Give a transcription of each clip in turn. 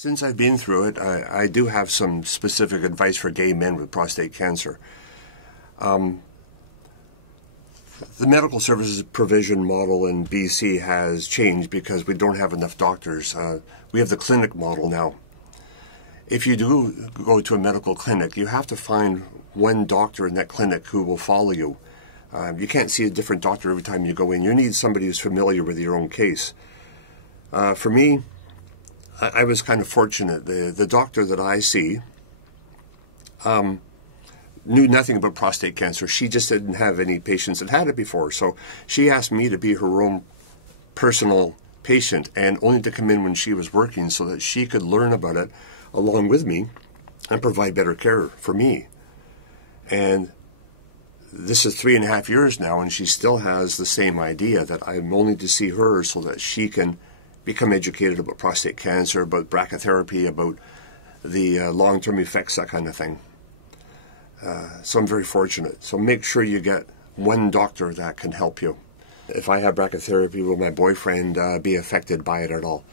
Since I've been through it, I do have some specific advice for gay men with prostate cancer. The medical services provision model in BC has changed because we don't have enough doctors. We have the clinic model now. If you do go to a medical clinic, you have to find one doctor in that clinic who will follow you. You can't see a different doctor every time you go in. You need somebody who's familiar with your own case. For me, I was kind of fortunate. The doctor that I see knew nothing about prostate cancer. She just didn't have any patients that had it before. So she asked me to be her own personal patient and only to come in when she was working so that she could learn about it along with me and provide better care for me. And this is 3.5 years now, and she still has the same idea that I'm only to see her so that she can become educated about prostate cancer, about brachytherapy, about the long-term effects, that kind of thing. So I'm very fortunate. So make sure you get one doctor that can help you. If I have brachytherapy, will my boyfriend be affected by it at all?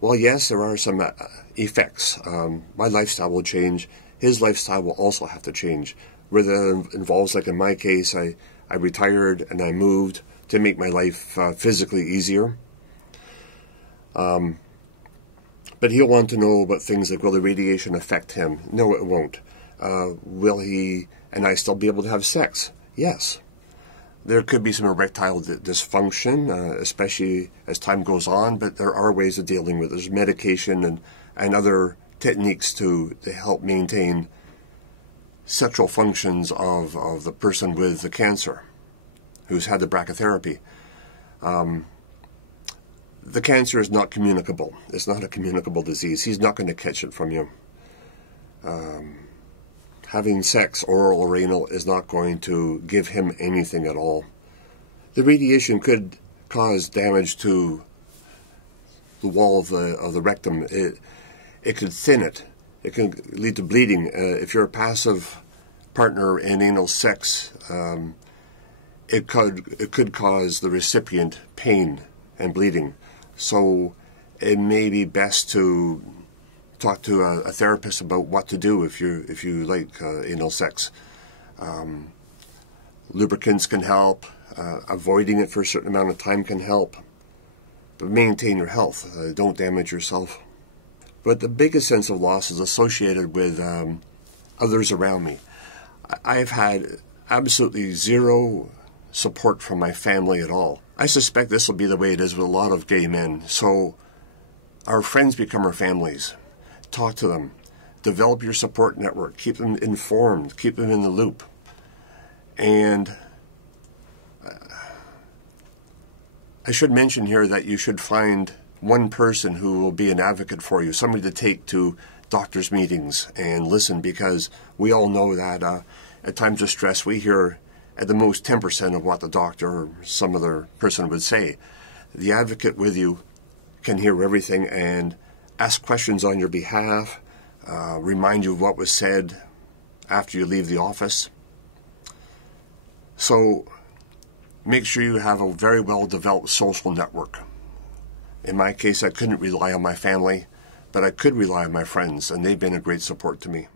Well, yes, there are some effects. My lifestyle will change. His lifestyle will also have to change. Whether it involves, like in my case, I retired and I moved to make my life physically easier. But he'll want to know about things like, will the radiation affect him? No, it won't. Will he and I still be able to have sex? Yes. There could be some erectile dysfunction, especially as time goes on, but there are ways of dealing with it. There's medication and other techniques to help maintain sexual functions of the person with the cancer who's had the brachytherapy. The cancer is not communicable. It's not a communicable disease. He's not going to catch it from you. Having sex, oral or anal, is not going to give him anything at all. The radiation could cause damage to the wall of the rectum. It could thin it. It can lead to bleeding. If you're a passive partner in anal sex, it could cause the recipient pain and bleeding. So it may be best to talk to a therapist about what to do if you like anal sex. Lubricants can help. Avoiding it for a certain amount of time can help. But maintain your health. Don't damage yourself. But the biggest sense of loss is associated with others around me. I've had absolutely zero support from my family at all. I suspect this will be the way it is with a lot of gay men. So our friends become our families. Talk to them. Develop your support network. Keep them informed. Keep them in the loop. And I should mention here that you should find one person who will be an advocate for you, somebody to take to doctors' meetings and listen, because we all know that at times of stress we hear at the most 10% of what the doctor or some other person would say. The advocate with you can hear everything and ask questions on your behalf, remind you of what was said after you leave the office. So make sure you have a very well-developed social network. In my case, I couldn't rely on my family, but I could rely on my friends, and they've been a great support to me.